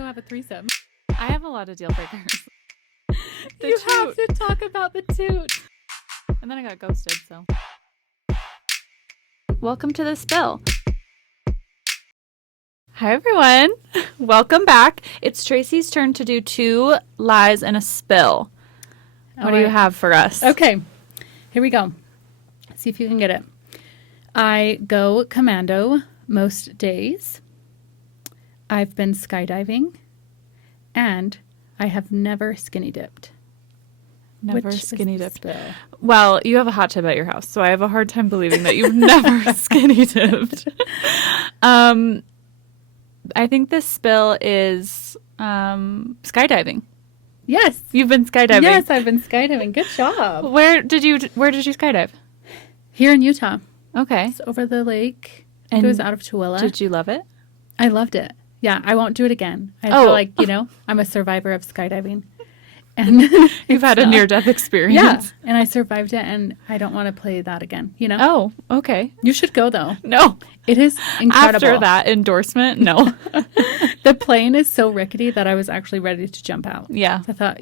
go have a threesome. I have a lot of deal breakers. You have to talk about the toot. And then I got ghosted, so. Welcome to The Spill. Hi, everyone. Welcome back. It's Tracy's turn to do 2 lies and a spill. What do you have for us? Okay, here we go. See if you can get it. I go commando most days. I've been skydiving. And I have never skinny dipped. Never skinny dipped. Spill? Well, you have a hot tub at your house, so I have a hard time believing that you've never skinny dipped. I think this spill is skydiving. Yes. You've been skydiving. Yes, I've been skydiving. Good job. Where did you skydive? Here in Utah. Okay. It's over the lake. And it was out of Tooele. Did you love it? I loved it. Yeah, I won't do it again. I feel like, I'm a survivor of skydiving. And you've had a near-death experience. Yeah, and I survived it, and I don't want to play that again, Oh, okay. You should go, though. No. It is incredible. After that endorsement, no. The plane is so rickety that I was actually ready to jump out. Yeah. I thought,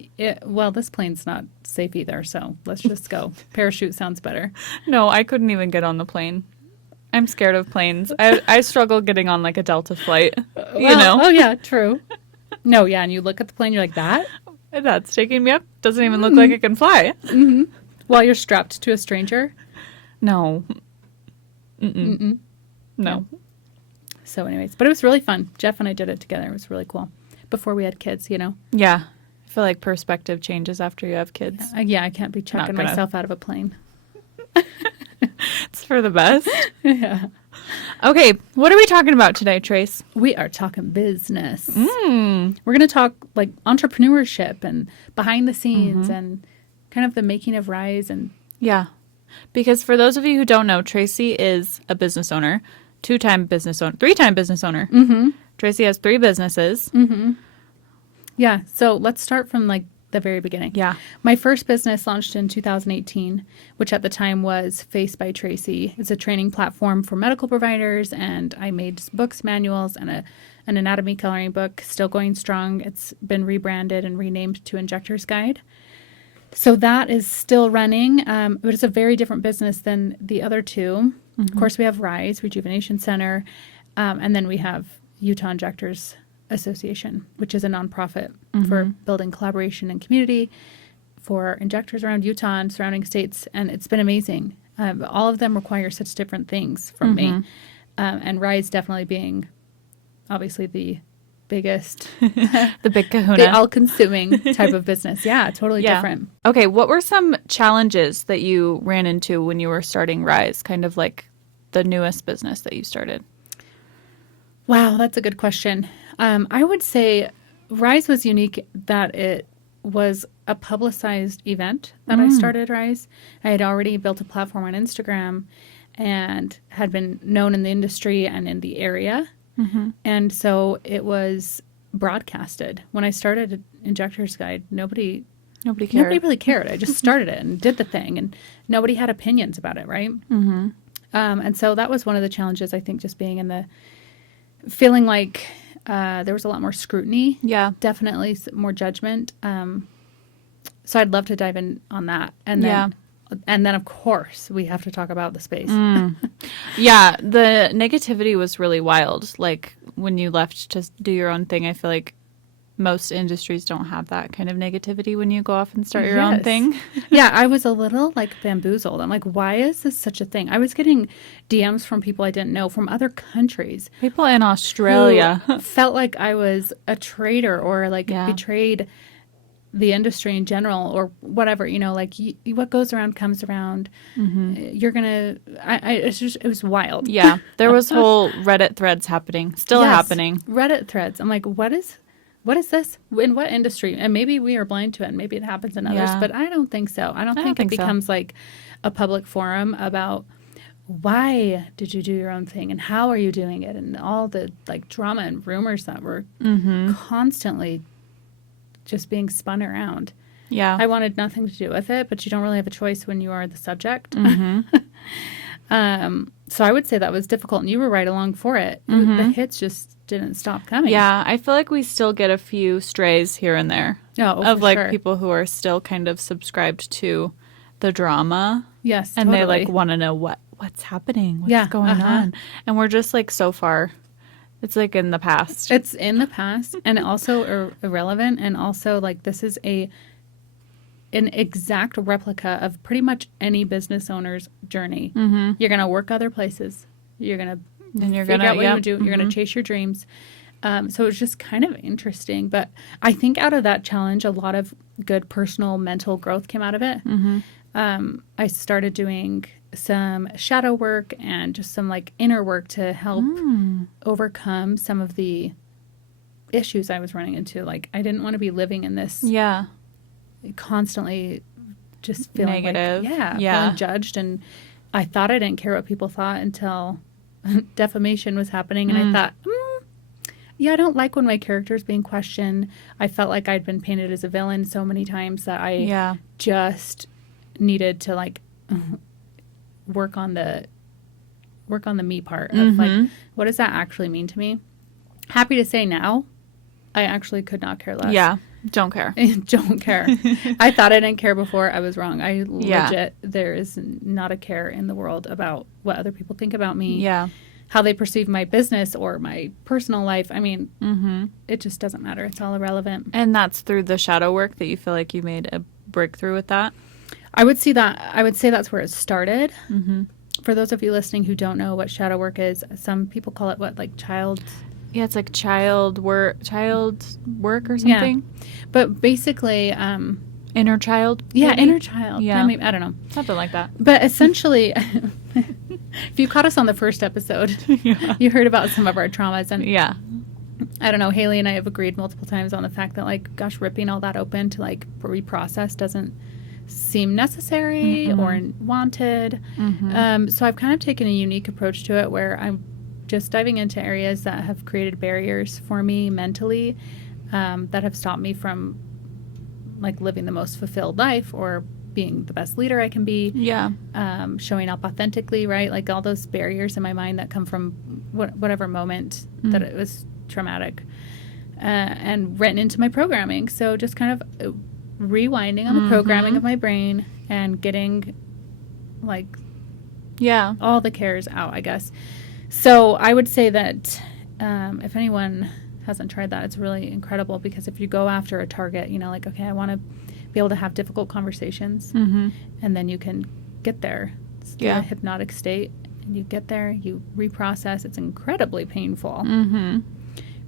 this plane's not safe either, so let's just go. Parachute sounds better. No, I couldn't even get on the plane. I'm scared of planes. I struggle getting on like a Delta flight, Oh, yeah, true. No, yeah, and you look at the plane, you're like, that's taking me up. Doesn't even look like it can fly. Mm-hmm. While you're strapped to a stranger? No. Mm-mm. No. So anyways, but it was really fun. Jeff and I did it together. It was really cool. Before we had kids, Yeah. I feel like perspective changes after you have kids. Yeah, I can't be chucking myself out of a plane. It's for the best. Yeah. Okay, what are we talking about today, Trace? We are talking business. We're going to talk like entrepreneurship and behind the scenes and kind of the making of Rise. And yeah, because for those of you who don't know, Tracy is a business owner, 2-time business owner, 3-time business owner. Mm-hmm. Tracy has 3 businesses. Mm-hmm. Yeah, so let's start from like the very beginning. Yeah. My first business launched in 2018, which at the time was Face by Tracy. It's a training platform for medical providers, and I made books, manuals, and an anatomy coloring book, still going strong. It's been rebranded and renamed to Injector's Guide. So that is still running, but it's a very different business than the other 2. Mm-hmm. Of course, we have Rise, Rejuvenation Center, and then we have Utah Injectors Association, which is a nonprofit for building collaboration and community for injectors around Utah and surrounding states. And it's been amazing. All of them require such different things from me. And Rise definitely being obviously the biggest, the big kahuna, the all-consuming type of business. Yeah, totally different. Okay, what were some challenges that you ran into when you were starting Rise, kind of like the newest business that you started? Wow, that's a good question. I would say Rise was unique that it was a publicized event that I started Rise. I had already built a platform on Instagram and had been known in the industry and in the area. Mm-hmm. And so it was broadcasted. When I started Injector's Guide, nobody cared. Nobody really cared. I just started it and did the thing, and nobody had opinions about it, right? Mm-hmm. And so that was one of the challenges, I think, just being in the feeling like there was a lot more scrutiny. Yeah. Definitely more judgment. So I'd love to dive in on that. And then, of course, we have to talk about the space. Yeah. The negativity was really wild. Like when you left to do your own thing, I feel like most industries don't have that kind of negativity when you go off and start your own thing. Yeah, I was a little like bamboozled. I'm like, why is this such a thing? I was getting DMs from people I didn't know from other countries. People in Australia. Felt like I was a traitor or like betrayed the industry in general or whatever, like what goes around comes around. You're going to, it was wild. Yeah. There was whole Reddit threads happening, still happening. Reddit threads. I'm like, what is this? In what industry? And maybe we are blind to it, and maybe it happens in others, but I don't think so. I don't think it becomes like a public forum about why did you do your own thing and how are you doing it and all the like drama and rumors that were constantly just being spun around. Yeah. I wanted nothing to do with it, but you don't really have a choice when you are the subject. So I would say that was difficult, and you were right along for it. The hits just didn't stop coming. Yeah, I feel like we still get a few strays here and there of for like sure. people who are still kind of subscribed to the drama. Yes, And totally. they like want to know what's happening, what's Yeah, going on. And we're just like so far. It's like in the past. It's in the past and also irrelevant, and also like this is an exact replica of pretty much any business owner's journey. You're gonna work other places. You're gonna figure out what you do. You're gonna chase your dreams. So it's just kind of interesting. But I think out of that challenge, a lot of good personal mental growth came out of it. I started doing some shadow work and just some like inner work to help overcome some of the issues I was running into. Like I didn't want to be living in this constantly just feeling negative. Like, feeling judged. And I thought I didn't care what people thought until defamation was happening. And I thought, I don't like when my character is being questioned. I felt like I'd been painted as a villain so many times that I just needed to like work on the me part of like, what does that actually mean to me? Happy to say now, I actually could not care less. Yeah. Don't care. Don't care. I thought I didn't care before. I was wrong. I legit, there is not a care in the world about what other people think about me. Yeah. How they perceive my business or my personal life. I mean, it just doesn't matter. It's all irrelevant. And that's through the shadow work that you feel like you made a breakthrough with that? I would say that's where it started. For those of you listening who don't know what shadow work is, some people call it like child. Yeah, it's like child work or something. Yeah. But basically, inner child. Yeah, maybe? inner child. Yeah. Maybe, I don't know. Something like that. But essentially, if you caught us on the first episode, you heard about some of our traumas. And I don't know, Haley and I have agreed multiple times on the fact that, like, gosh, ripping all that open to, like, reprocess doesn't seem necessary or wanted. So I've kind of taken a unique approach to it where I'm just diving into areas that have created barriers for me mentally, that have stopped me from like living the most fulfilled life or being the best leader I can be. Showing up authentically, right? Like all those barriers in my mind that come from whatever moment that it was traumatic, and written into my programming. So just kind of rewinding on the programming of my brain and getting like all the cares out, I guess. So I would say that if anyone hasn't tried that, it's really incredible, because if you go after a target, you know, like, okay, I want to be able to have difficult conversations, and then you can get there. It's a hypnotic state, and you get there, you reprocess. It's incredibly painful,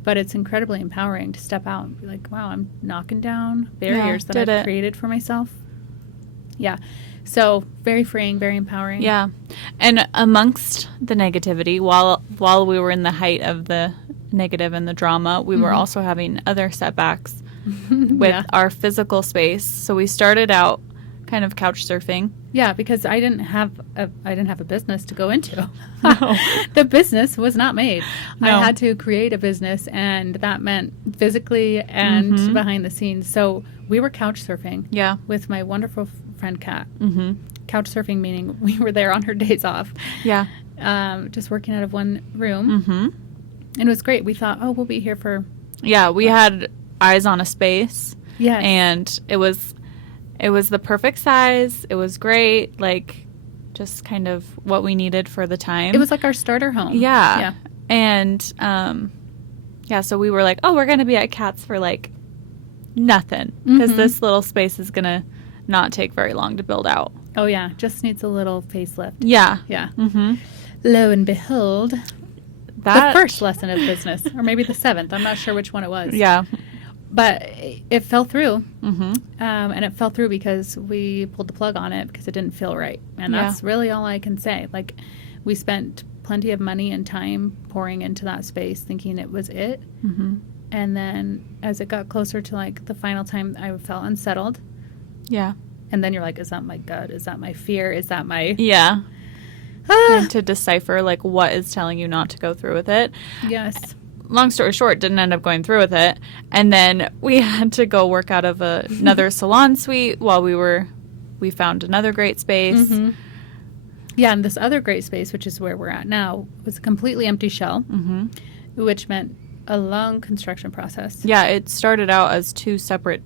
but it's incredibly empowering to step out and be like, wow, I'm knocking down barriers that I've created for myself. So very freeing, very empowering. And amongst the negativity, while we were in the height of the negative and the drama, we were also having other setbacks with our physical space. So we started out kind of couch surfing. Yeah, because I didn't have a business to go into. The business was not made. I had to create a business, and that meant physically and behind the scenes. So we were couch surfing with my wonderful friend Kat. Couch surfing meaning we were there on her days off. Just working out of one room. And it was great. We thought, oh, we'll be here for... we had eyes on a space. Yes. And it was the perfect size. It was great. Like, just kind of what we needed for the time. It was like our starter home. And, so we were like, oh, we're going to be at Kat's for, like, nothing. Because this little space is going to not take very long to build out. Oh, yeah. Just needs a little facelift. Lo and behold... the first lesson of business, or maybe the 7th. I'm not sure which one it was. But it fell through. And it fell through because we pulled the plug on it because it didn't feel right. And that's really all I can say. Like, we spent plenty of money and time pouring into that space thinking it was it. And then as it got closer to, like, the final time, I felt unsettled. And then you're like, is that my gut? Is that my fear? Is that my... And to decipher, like, what is telling you not to go through with it. Long story short, didn't end up going through with it. And then we had to go work out of another salon suite while we found another great space. Yeah, and this other great space, which is where we're at now, was a completely empty shell, which meant a long construction process. Yeah, it started out as 2 separate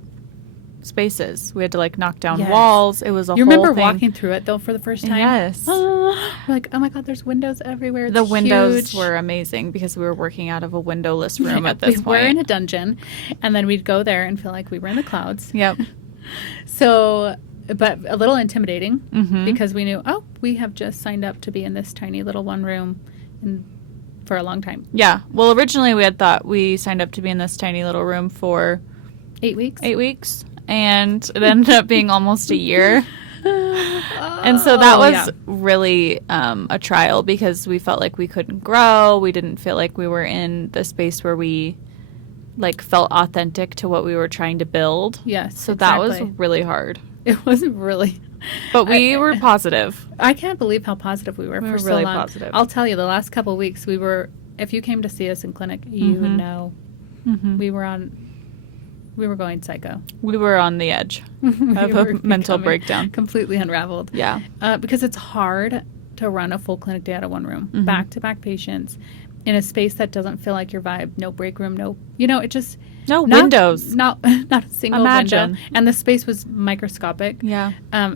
spaces. We had to like knock down Yes. walls. It was a You whole remember thing. walking through it though for the first time? Yes. We're like, oh my God, there's windows everywhere. It's The windows huge. were amazing because we were working out of a windowless room Yeah, at this we point. were in a dungeon, and then we'd go there and feel like we were in the clouds. Yep. So, but a little intimidating Mm-hmm. because we knew, oh, we have just signed up to be in this tiny little one room for a long time. Yeah. Well, originally we had thought we signed up to be in this tiny little room for 8 weeks. 8 weeks, and it ended up being almost a year. And so that was really a trial because we felt like we couldn't grow. We didn't feel like we were in the space where we like felt authentic to what we were trying to build. Yes. So that was exactly. really hard. It wasn't really. But we were positive. I can't believe how positive we were We for were so really long. positive. I'll tell you, the last couple of weeks, we were, if you came to see us in clinic, you Mhm. know, Mm-hmm. we were going psycho. We were on the edge of a mental breakdown. Completely unraveled. Yeah. Because it's hard to run a full clinic day out of one room, Mhm. back-to-back patients, in a space that doesn't feel like your vibe, no break room, it just... No windows. Not a single Imagine. window. And the space was microscopic. Yeah.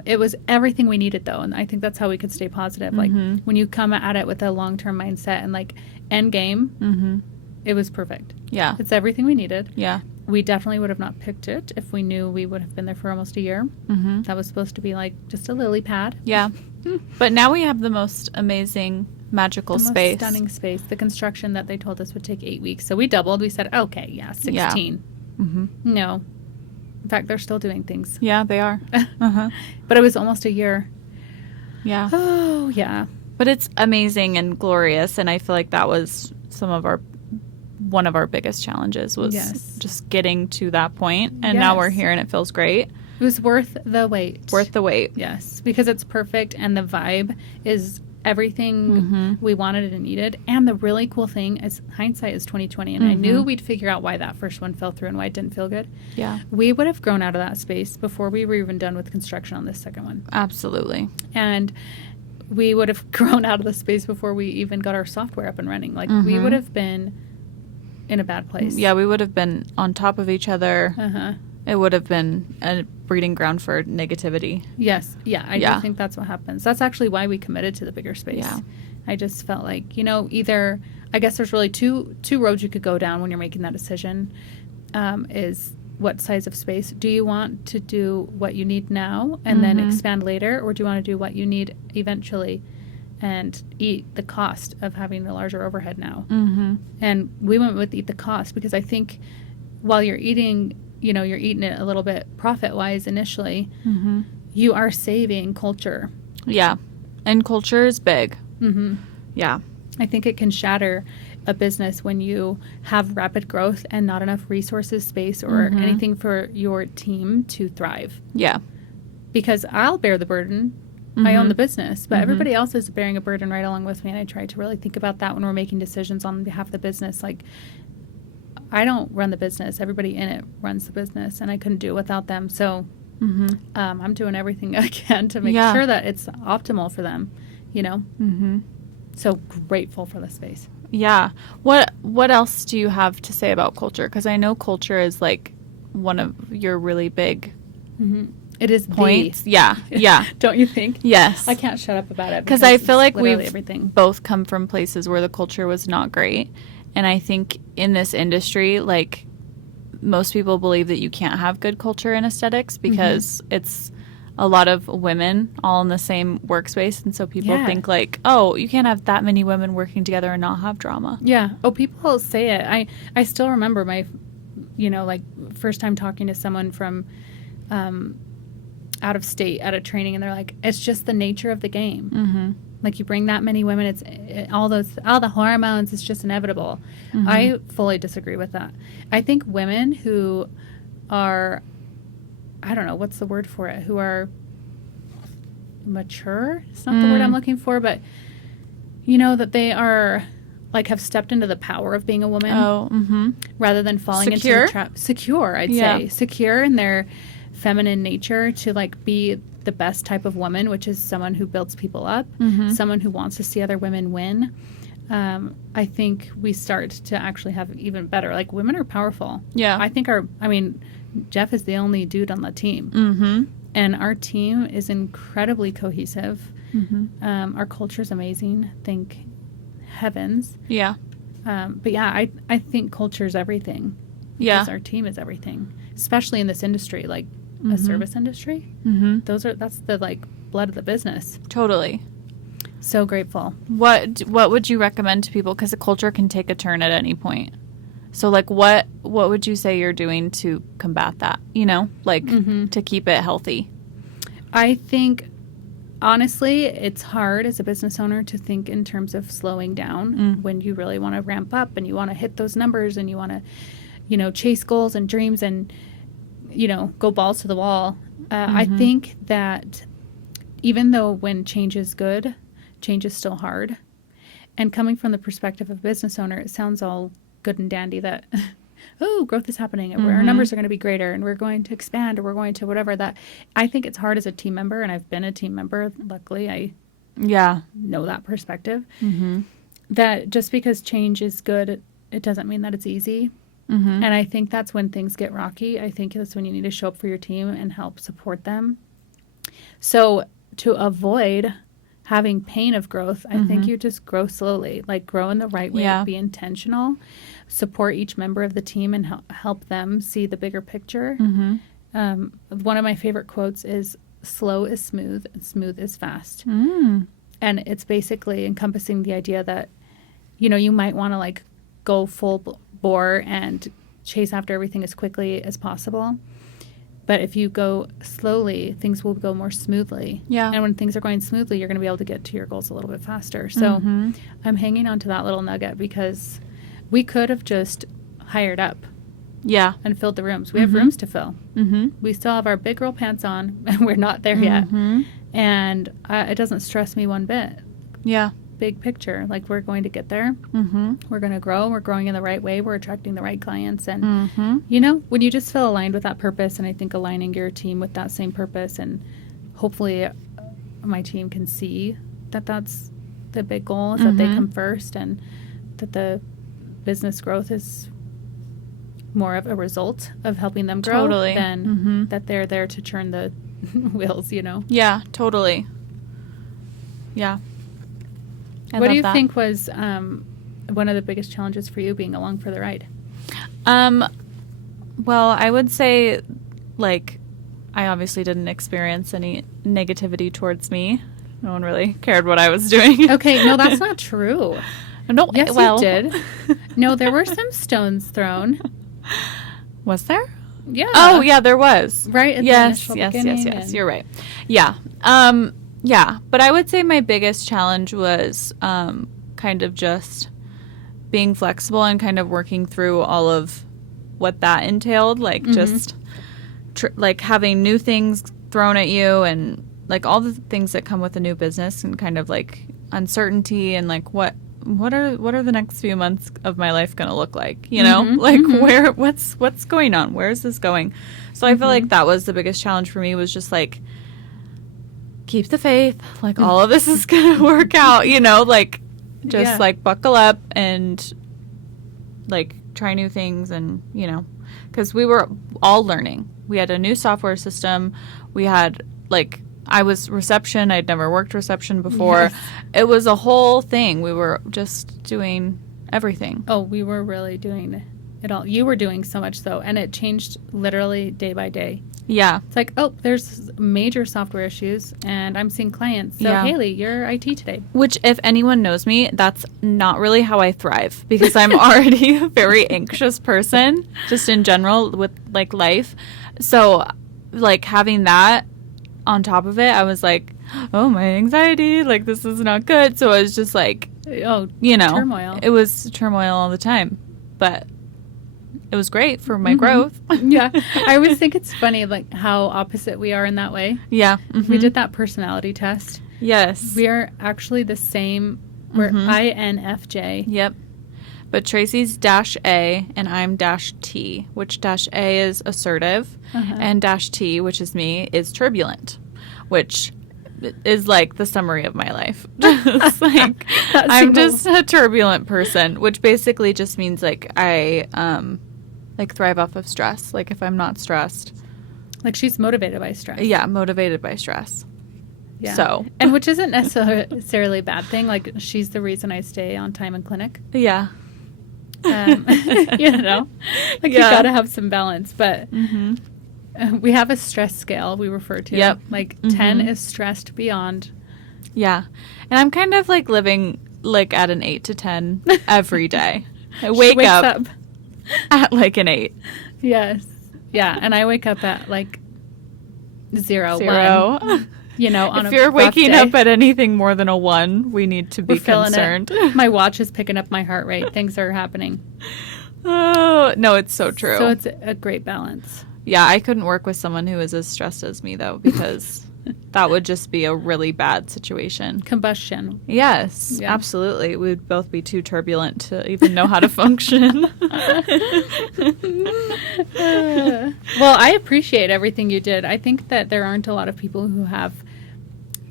It was everything we needed, though, and I think that's how we could stay positive. Like, Mhm. when you come at it with a long-term mindset and, like, end game, Mm-hmm. it was perfect. Yeah. It's everything we needed. Yeah. We definitely would have not picked it if we knew we would have been there for almost a year. Mm-hmm. That was supposed to be, like, just a lily pad. Yeah. But now we have the most amazing, magical The most space. stunning space. The construction that they told us would take 8 weeks. So we doubled. We said, okay, yeah, 16. Mm-hmm. No. In fact, they're still doing things. Yeah, they are. Uh-huh. But it was almost a year. Yeah. Oh, yeah. But it's amazing and glorious, and I feel like that was one of our biggest challenges was Yes. just getting to that point. And now we're Yes. here and it feels great. It was worth the wait. Worth the wait. Yes, because it's perfect and the vibe is everything Mhm. we wanted and needed. And the really cool thing is hindsight is 2020, and I knew Mhm. we'd figure out why that first one fell through and why it didn't feel good. Yeah. We would have grown out of that space before we were even done with construction on this second one. Absolutely. And we would have grown out of the space before we even got our software up and running. Like, we Mhm. would have been in a bad place. Yeah, we would have been on top of each other. Uh-huh. It would have been a breeding ground for negativity. Yes. Yeah, I Yeah. do think that's what happens. That's actually why we committed to the bigger space. Yeah. I just felt like, either, I guess there's really two roads you could go down when you're making that decision, is what size of space. Do you want to do what you need now and then Mhm. expand later, or do you want to do what you need eventually and eat the cost of having a larger overhead now? Mm-hmm. And we went with eat the cost because I think while you're eating, you're eating it a little bit profit-wise initially, Mm-hmm. you are saving culture. Yeah. And culture is big. Hmm. Yeah. I think it can shatter a business when you have rapid growth and not enough resources, space, or Mhm. anything for your team to thrive. Yeah. Because I'll bear the burden. I own Mhm. the business, but Mhm. everybody else is bearing a burden right along with me. And I try to really think about that when we're making decisions on behalf of the business. Like, I don't run the business. Everybody in it runs the business, and I couldn't do it without them. So Mm-hmm. I'm doing everything I can to make Yeah. sure that it's optimal for them, Mm-hmm. So grateful for the space. Yeah. What else do you have to say about culture? Because I know culture is like one of your really big Hmm. It is points. the. Yeah. Yeah. Don't you think? Yes. I can't shut up about it Because I feel it's like literally we've everything. both come from places where the culture was not great. And I think in this industry, like, most people believe that you can't have good culture in aesthetics because it's a lot of women all in the same workspace. And so people Yeah. think like, oh, you can't have that many women working together and not have drama. Yeah. Oh, people say it. I still remember my, first time talking to someone from out of state at a training, and they're like, it's just the nature of the game. Mm-hmm. Like, you bring that many women, all the hormones, it's just inevitable. Mhm. I fully disagree with that. I think women who are, I don't know, what's the word for it, who are mature, it's not the word I'm looking for, but that they are, like, have stepped into the power of being a woman Oh, mm-hmm. rather than falling Secure? into the trap. Secure, I'd Yeah. say. Secure in their feminine nature to, like, be the best type of woman, which is someone who builds people up, someone who wants to see other women win, I think we start to actually have even better. Like, women are powerful. Yeah. Jeff is the only dude on the team. Mm-hmm. And our team is incredibly cohesive. Our culture is amazing. Thank heavens. Yeah. But yeah, I think culture is everything. Yeah. Because our team is everything, especially in this industry, like a service industry. That's the like blood of the business. Totally. So grateful. What would you recommend to people? Because the culture can take a turn at any point. So like what would you say you're doing to combat that? You know, like to keep it healthy? I think honestly, it's hard as a business owner to think in terms of slowing down when you really want to ramp up and you want to hit those numbers and you want to, you know, chase goals and dreams and, you know, go balls to the wall. I think that even though when change is good, change is still hard. And coming from the perspective of a business owner, it sounds all good and dandy that, oh, growth is happening and our numbers are going to be greater and we're going to expand or we're going to whatever that. I think it's hard as a team member, and I've been a team member. Luckily, I know that perspective. That just because change is good, it doesn't mean that it's easy. And I think that's when things get rocky. I think that's when you need to show up for your team and help support them. So to avoid having pain of growth, I think you just grow slowly, like grow in the right way, be intentional, support each member of the team and help them see the bigger picture. One of my favorite quotes is, slow is smooth and smooth is fast. And it's basically encompassing the idea that, you know, you might want to like go full bore and chase after everything as quickly as possible. But if you go slowly, things will go more smoothly. Yeah. And when things are going smoothly, you're going to be able to get to your goals a little bit faster. So I'm hanging on to that little nugget because we could have just hired up. Yeah. And filled the rooms. We have rooms to fill. We still have our big girl pants on, and we're not there yet. And it doesn't stress me one bit. Yeah. Big picture. Like, we're going to get there. We're going to grow. We're growing in the right way. We're attracting the right clients. And, you know, when you just feel aligned with that purpose, and I think aligning your team with that same purpose, and hopefully my team can see that that's the big goal, is that they come first, and that the business growth is more of a result of helping them grow than that they're there to turn the wheels, you know? Yeah, totally. Yeah. What do you think was one of the biggest challenges for you being along for the ride? Well, I would say, like, I obviously didn't experience any negativity towards me. No one really cared what I was doing. Okay, no, that's not true. No, yes, you did. No, there were some stones thrown. Was there? Yeah. Oh, yeah, there was. Right at the initial beginning. Yes. You're right. Yeah. Yeah, but I would say my biggest challenge was kind of just being flexible and kind of working through all of what that entailed, like just like having new things thrown at you and like all the things that come with a new business, and kind of like uncertainty and like what are the next few months of my life going to look like, you know? Like what's going on? Where is this going? So I feel like that was the biggest challenge for me, was just like, keep the faith, like all of this is gonna work out, you know, like just like buckle up and like try new things. And you know, because we were all learning. We had a new software system. We had like, I was reception. I'd never worked reception before. It was a whole thing. We were just doing everything. Oh, we were really doing it all. You were doing so much though, and it changed literally day by day. Yeah. It's like, oh, there's major software issues, and I'm seeing clients. So, Haley, you're IT today. Which, if anyone knows me, that's not really how I thrive, because I'm already a very anxious person, just in general with, like, life. So, like, having that on top of it, I was like, oh, my anxiety, like, this is not good. So, I was just like, oh, you know. Turmoil. It was turmoil all the time. But it was great for my growth. Yeah. I always think it's funny, like, how opposite we are in that way. Yeah. We did that personality test. Yes. We are actually the same. We're INFJ. Yep. But Tracy's -A and I'm -T, which -A is assertive, and -T, which is me, is turbulent. which is like the summary of my life. Just like I'm just a turbulent person, which basically just means like I like thrive off of stress. Like if I'm not stressed, like she's motivated by stress. yeah, motivated by stress. Yeah. So, and which isn't necessarily a bad thing. Like she's the reason I stay on time in clinic. yeah. You know, like you gotta have some balance, but we have a stress scale we refer to. Yep. Like 10 is stressed beyond. Yeah. And I'm kind of like living like at an 8 to 10 every day. I wake up at like an 8. Yes. Yeah. And I wake up at like 0. 1. You know, on if you're waking day. up at anything more than a 1, we need to be concerned. My watch is picking up my heart rate. Things are happening. Oh, no, it's so true. So it's a great balance. Yeah, I couldn't work with someone who is as stressed as me, though, because that would just be a really bad situation. Combustion. Yes, absolutely. We would both be too turbulent to even know how to function. Well, I appreciate everything you did. I think that there aren't a lot of people who have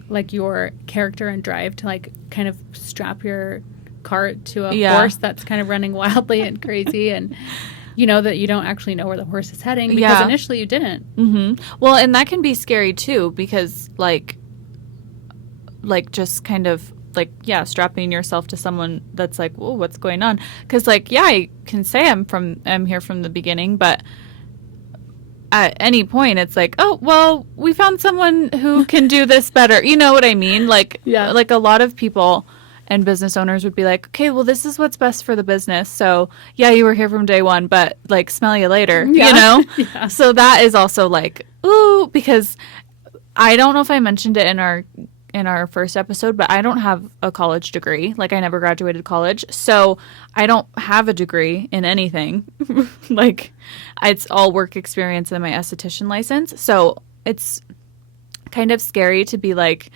like your character and drive to like kind of strap your cart to a horse that's kind of running wildly and crazy, and you know that you don't actually know where the horse is heading because initially you didn't. Well, and that can be scary too, because like just kind of like strapping yourself to someone that's like, whoa, what's going on? Because like I can say I'm here from the beginning, but at any point it's like, oh well, we found someone who can do this better. You know what I mean? Like like a lot of people and business owners would be like, okay, well, this is what's best for the business. So yeah, you were here from day one, but like, smell you later, you know? So that is also like, ooh, because I don't know if I mentioned it in our first episode, but I don't have a college degree. Like I never graduated college. So I don't have a degree in anything. Like it's all work experience and my esthetician license. So it's kind of scary to be like,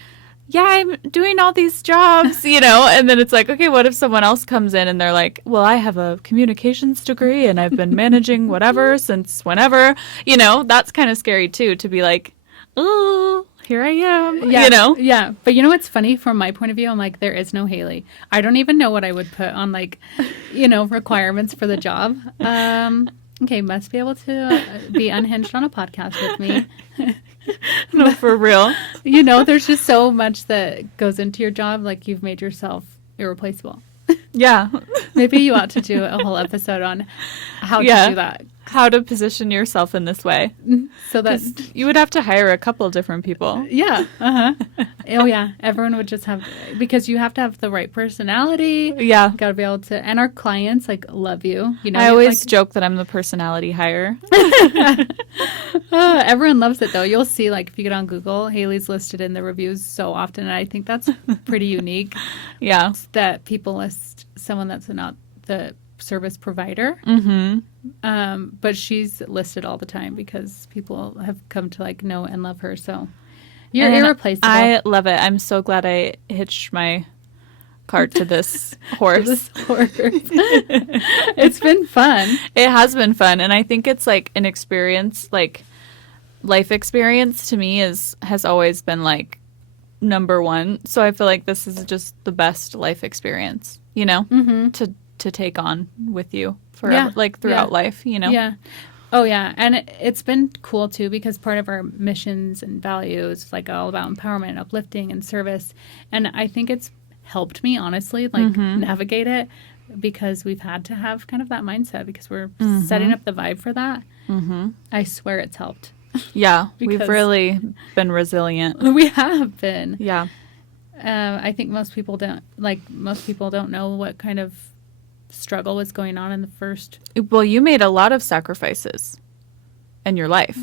yeah, I'm doing all these jobs, you know, and then it's like, okay, what if someone else comes in and they're like, well, I have a communications degree and I've been managing whatever since whenever, you know, that's kind of scary too, to be like, oh, here I am, you know? Yeah. But you know what's funny from my point of view? I'm like, there is no Haley. I don't even know what I would put on like, you know, requirements for the job. Okay, must be able to be unhinged on a podcast with me. No, for real. You know, there's just so much that goes into your job. Like you've made yourself irreplaceable. Yeah. Maybe you ought to do a whole episode on how to do that. How to position yourself in this way. So that you would have to hire a couple different people. Yeah. Oh yeah. Everyone would just have, because you have to have the right personality. Yeah. Got to be able to, and our clients like love you. You know, I always joke that I'm the personality hire. Everyone loves it though. You'll see like if you get on Google, Haley's listed in the reviews so often. And I think that's pretty unique. Yeah. That people list someone that's not the service provider. But she's listed all the time because people have come to like know and love her. So you're irreplaceable. I love it. I'm so glad I hitched my cart to this horse. It's been fun. It has been fun. And I think it's like an experience, like life experience to me has always been like number one. So I feel like this is just the best life experience, you know, to take on with you forever, like throughout life, you know? Yeah. Oh, yeah. And it's been cool, too, because part of our missions and values, like all about empowerment, uplifting, and service. And I think it's helped me, honestly, like navigate it, because we've had to have kind of that mindset because we're setting up the vibe for that. I swear it's helped. Yeah. We've really been resilient. We have been. Yeah. I think most people don't know what kind of struggle was going on in the first. Well, you made a lot of sacrifices in your life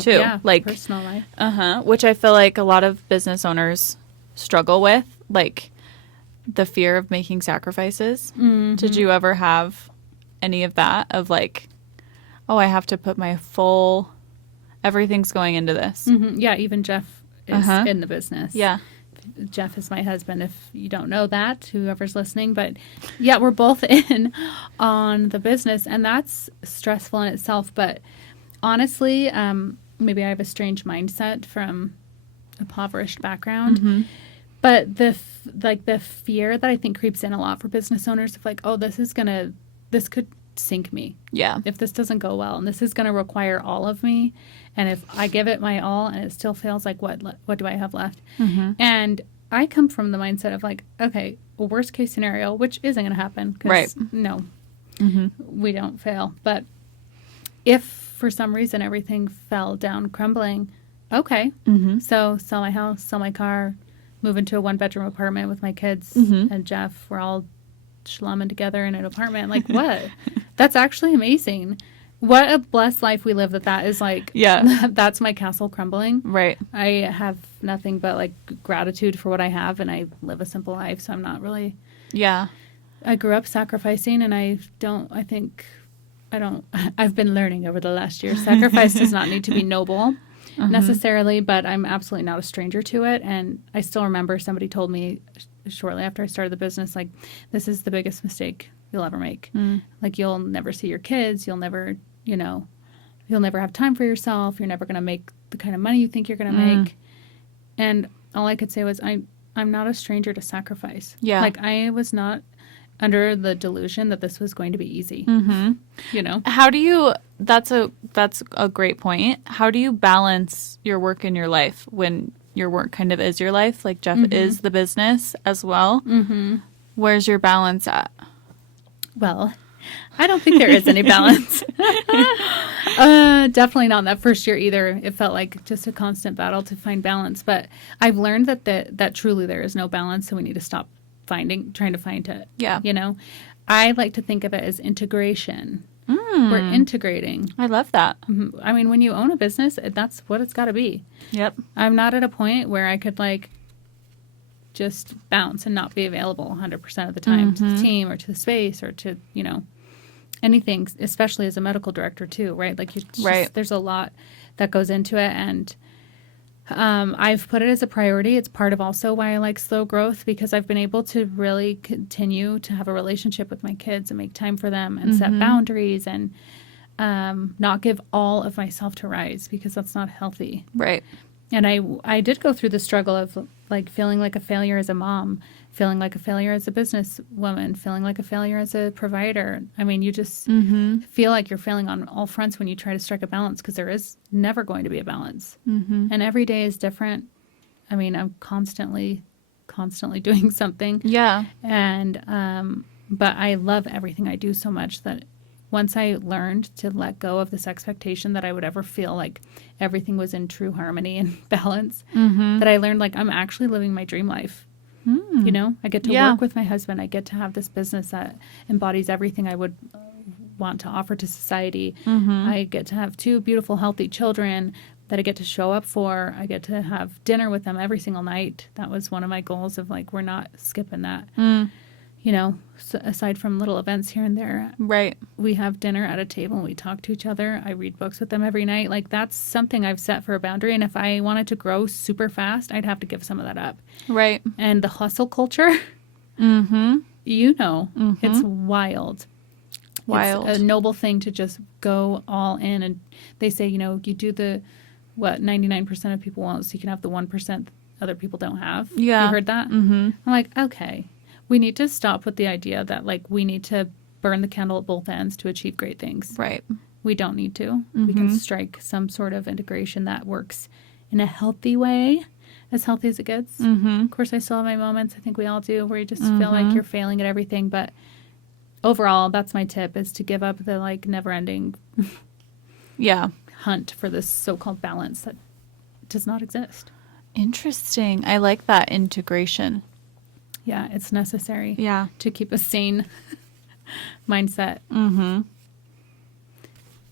too. Yeah, like personal life. Which I feel like a lot of business owners struggle with, like the fear of making sacrifices. Did you ever have any of that, of like, oh, I have to put my full, everything's going into this? Yeah, even Jeff is in the business. Yeah. Jeff is my husband, if you don't know that, whoever's listening. But yeah, we're both in on the business, and that's stressful in itself. But honestly, maybe I have a strange mindset from impoverished background. But the fear that I think creeps in a lot for business owners of like, oh, this could sink me. Yeah. If this doesn't go well, and this is going to require all of me, and if I give it my all and it still fails, like what do I have left? And I come from the mindset of like, okay, worst case scenario, which isn't going to happen. Right. No, we don't fail. But if for some reason everything fell down crumbling, okay, so sell my house, sell my car, move into a 1-bedroom apartment with my kids and Jeff. We're all schlumming together in an apartment. Like, what? That's actually amazing. What a blessed life we live that is like, that's my castle crumbling. Right. I have nothing but like gratitude for what I have, and I live a simple life, so I'm not really. Yeah. I grew up sacrificing, and I've been learning over the last year. Sacrifice does not need to be noble necessarily, but I'm absolutely not a stranger to it. And I still remember somebody told me shortly after I started the business, like, this is the biggest mistake you'll ever make. Like, you'll never see your kids. You'll never have time for yourself. You're never going to make the kind of money you think you're going to make. And all I could say was, I'm not a stranger to sacrifice. Yeah. Like, I was not under the delusion that this was going to be easy. How do you, that's a great point. How do you balance your work and your life when your work kind of is your life? Like Jeff is the business as well. Where's your balance at? Well, I don't think there is any balance. Definitely not in that first year either. It felt like just a constant battle to find balance. But I've learned that truly there is no balance, so we need to stop trying to find it. Yeah. I like to think of it as integration. We're integrating. I love that. I mean, when you own a business, that's what it's got to be. Yep. I'm not at a point where I could like just bounce and not be available 100% of the time to the team or to the space or to, anything, especially as a medical director too, right? Like there's a lot that goes into it, and I've put it as a priority. It's part of also why I like slow growth, because I've been able to really continue to have a relationship with my kids and make time for them and set boundaries and not give all of myself to Rise, because that's not healthy. Right. And I did go through the struggle of like feeling like a failure as a mom, feeling like a failure as a businesswoman, feeling like a failure as a provider. I mean, you just feel like you're failing on all fronts when you try to strike a balance, because there is never going to be a balance. And every day is different. I mean, I'm constantly doing something. Yeah. And, but I love everything I do so much that once I learned to let go of this expectation that I would ever feel like everything was in true harmony and balance, that I learned like I'm actually living my dream life. I get to work with my husband. I get to have this business that embodies everything I would want to offer to society. I get to have 2 beautiful, healthy children that I get to show up for. I get to have dinner with them every single night. That was one of my goals of like, we're not skipping that. So aside from little events here and there, right? We have dinner at a table and we talk to each other. I read books with them every night. Like, that's something I've set for a boundary. And if I wanted to grow super fast, I'd have to give some of that up. Right. And the hustle culture, it's wild. It's a noble thing to just go all in. And they say, you do what 99% of people want, so you can have the 1% other people don't have. Yeah. You heard that? I'm like, okay. We need to stop with the idea that, like, we need to burn the candle at both ends to achieve great things. Right. We don't need to. We can strike some sort of integration that works in a healthy way, as healthy as it gets. Of course, I still have my moments, I think we all do, where you just feel like you're failing at everything. But overall, that's my tip, is to give up the, like, never-ending hunt for this so-called balance that does not exist. Interesting. I like that integration. Yeah, it's necessary. Yeah. To keep a sane mindset.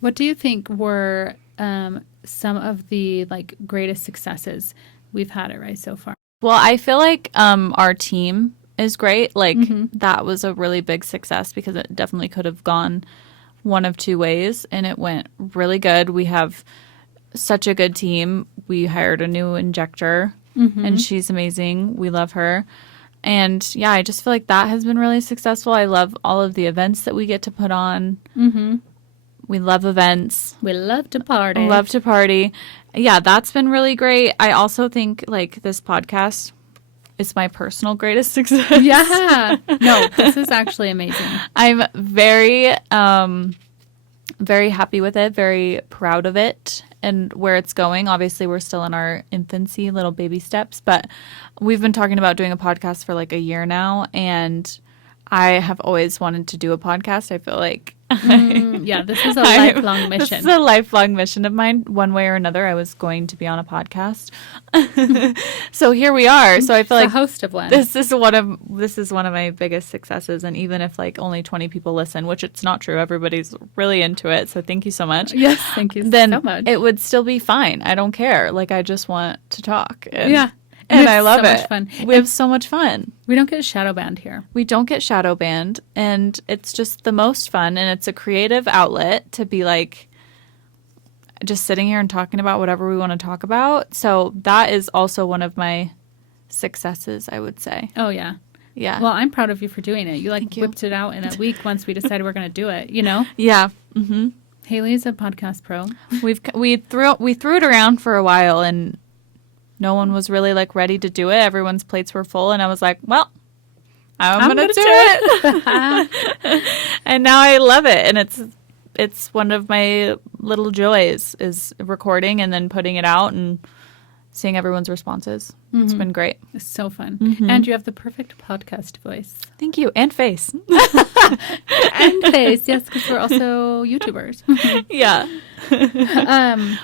What do you think were some of the like greatest successes we've had at Rise so far? Well, I feel like our team is great. Like that was a really big success, because it definitely could have gone one of 2 ways, and it went really good. We have such a good team. We hired a new injector, and she's amazing. We love her. And yeah, I just feel like that has been really successful. I love all of the events that we get to put on. We love events. We love to party. Love to party. Yeah, that's been really great. I also think like this podcast is my personal greatest success. Yeah. No, this is actually amazing. I'm very, very happy with it, very proud of it and where it's going. Obviously, we're still in our infancy, little baby steps, but we've been talking about doing a podcast for like a year now, and I have always wanted to do a podcast. I feel like Yeah, this is a lifelong mission. This is a lifelong mission of mine. One way or another, I was going to be on a podcast. So here we are. So I feel like the host of one. this is one of my biggest successes. And even if like only 20 people listen, which it's not true, everybody's really into it. So thank you so much. Yes, thank you Then so much. it would still be fine. I don't care. Like I just want to talk. And, Yeah. And I love so it. Much fun. We have so much fun. We don't get shadow banned here. We don't get shadow banned, and it's just the most fun, and it's a creative outlet to be like just sitting here and talking about whatever we want to talk about. So that is also one of my successes, I would say. Oh, yeah. Yeah. Well, I'm proud of you for doing it. You like Thank you. whipped it out in a week once we decided we're going to do it, you know? Yeah. Mm-hmm. Haley is a podcast pro. We threw it around for a while, and no one was really like ready to do it. Everyone's plates were full, and I was like, well, I'm gonna do it. And now I love it, and it's one of my little joys is recording and then putting it out and seeing everyone's responses. It's been great. It's so fun. And you have the perfect podcast voice. Thank you. And face. And face, yes, because we're also YouTubers. Yeah.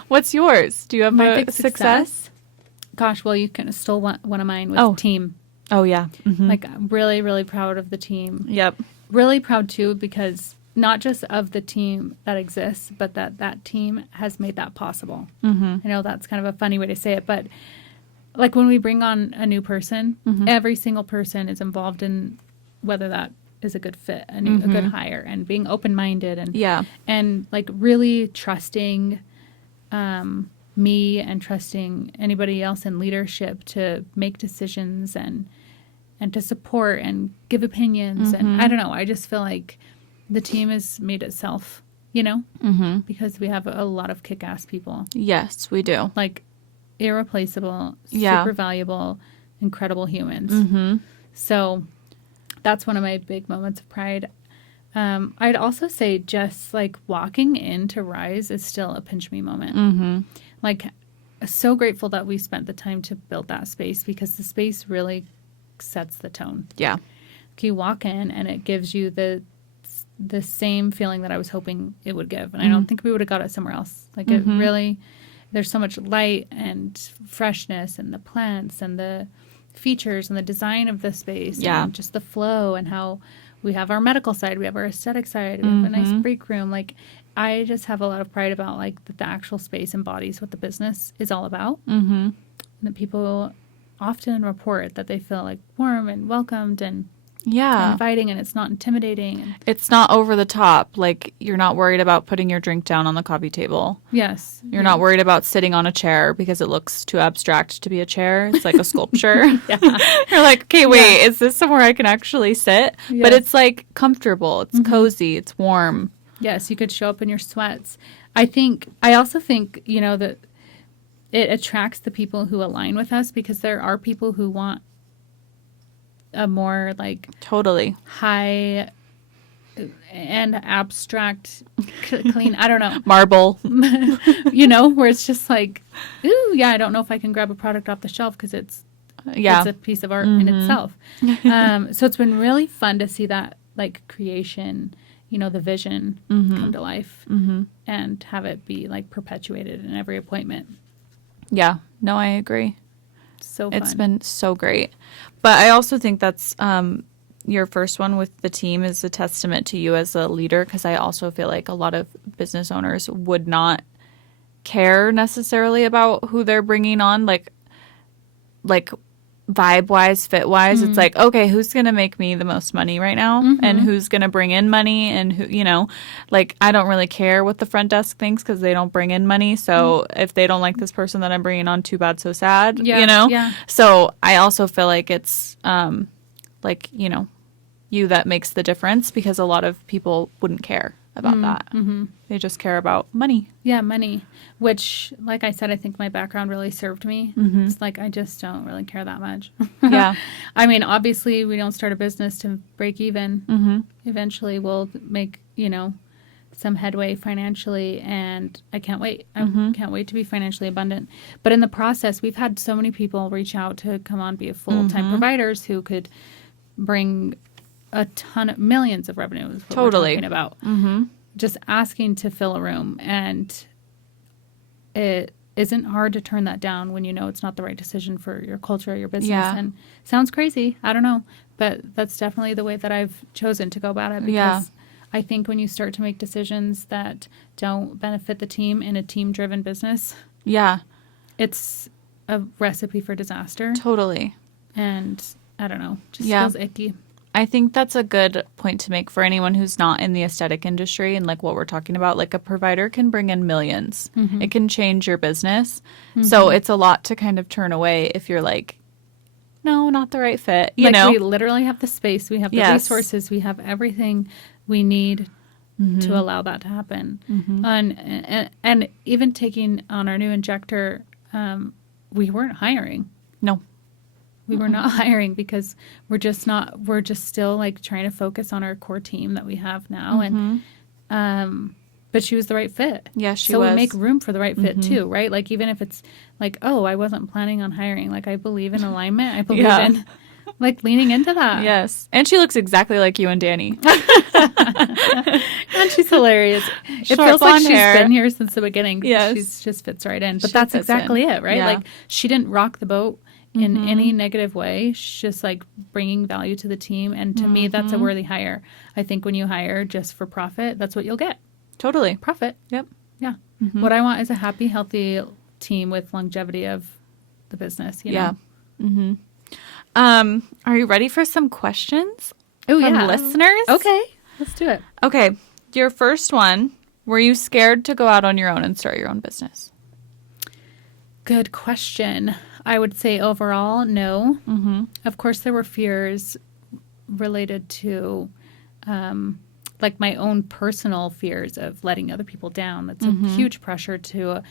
What's yours? Do you have My a big success? Gosh, well, you kind of stole one of mine with team. Oh, yeah. Mm-hmm. Like, I'm really, really proud of the team. Yep. Really proud, too, because not just of the team that exists, but that team has made that possible. I know that's kind of a funny way to say it, but like when we bring on a new person, every single person is involved in whether that is a good fit, a good hire, and being open-minded and like really trusting me and trusting anybody else in leadership to make decisions and to support and give opinions. And I don't know, I just feel like the team has made itself, you know, because we have a lot of kick-ass people. Yes, we do. Like irreplaceable, super valuable, incredible humans. So that's one of my big moments of pride. I'd also say just like walking into Rise is still a pinch me moment. Like, so grateful that we spent the time to build that space because the space really sets the tone. Yeah. You walk in and it gives you the same feeling that I was hoping it would give. And I don't think we would have got it somewhere else. Like it really, there's so much light and freshness and the plants and the features and the design of the space. Yeah. And just the flow and how we have our medical side, we have our aesthetic side, we have a nice break room. Like I just have a lot of pride about like that the actual space embodies what the business is all about. And that people often report that they feel like warm and welcomed and inviting, and it's not intimidating. And it's not over the top. Like you're not worried about putting your drink down on the coffee table. Yes. You're not worried about sitting on a chair because it looks too abstract to be a chair. It's like a sculpture. You're like, okay, wait, is this somewhere I can actually sit? Yes. But it's like comfortable. It's cozy. It's warm. Yes, you could show up in your sweats. I also think, you know, that it attracts the people who align with us because there are people who want a more like totally high and abstract clean, I don't know, marble, you know, where it's just like, ooh, yeah, I don't know if I can grab a product off the shelf because it's a piece of art in itself. So it's been really fun to see that like creation, you know, the vision come to life and have it be like perpetuated in every appointment. Yeah, no, I agree. So fun. It's been so great. But I also think that's your first one with the team is a testament to you as a leader, because I also feel like a lot of business owners would not care necessarily about who they're bringing on, like vibe-wise, fit-wise. It's like, okay, who's going to make me the most money right now? And who's going to bring in money? And who, you know, like, I don't really care what the front desk thinks because they don't bring in money. So if they don't like this person that I'm bringing on, too bad, so sad, you know? Yeah. So I also feel like it's, like, you know, you that makes the difference, because a lot of people wouldn't care. about that. Mm-hmm. They just care about money. Yeah, money, which, like I said, I think my background really served me. Mm-hmm. It's like I just don't really care that much. Yeah. I mean, obviously, we don't start a business to break even. Mm-hmm. Eventually, we'll make, some headway financially, and I can't wait. I can't wait to be financially abundant. But in the process, we've had so many people reach out to come on, be a full-time providers who could bring a ton of millions of revenue is what we're talking about. Mm-hmm. Just asking to fill a room, and it isn't hard to turn that down when you know it's not the right decision for your culture or your business. Yeah. And sounds crazy, I don't know, but that's definitely the way that I've chosen to go about it, because I think when you start to make decisions that don't benefit the team in a team-driven business, Yeah. it's a recipe for disaster. Totally. And I don't know, just Yeah. feels icky. I think that's a good point to make for anyone who's not in the aesthetic industry and like what we're talking about. Like a provider can bring in millions. Mm-hmm. It can change your business. So it's a lot to kind of turn away if you're like, no, not the right fit. You know? We literally have the space, we have the Yes. resources, we have everything we need to allow that to happen. And even taking on our new injector, we weren't hiring. No. We were not hiring because we're just still like trying to focus on our core team that we have now. And, but she was the right fit. Yeah, she so was. we make room for the right fit too, right? Like even if it's like, oh, I wasn't planning on hiring. Like I believe in alignment. I believe Yeah. in like leaning into that. Yes. And she looks exactly like you and Danny. And she's hilarious. It Short feels like blonde she's hair. been here since the beginning. Yes. She's just fits right in. But She that's fits exactly in. it, right? Yeah. Like she didn't rock the boat in any negative way. She's just like bringing value to the team. And to me, that's a worthy hire. I think when you hire just for profit, that's what you'll get. Totally. Profit. Yep. Yeah. What I want is a happy, healthy team with longevity of the business, you know? Yeah. Are you ready for some questions Oh, from yeah. listeners? Okay. Let's do it. Okay. Your first one, were you scared to go out on your own and start your own business? Good question. I would say overall, no. Mm-hmm. Of course, there were fears related to like my own personal fears of letting other people down. That's a huge pressure to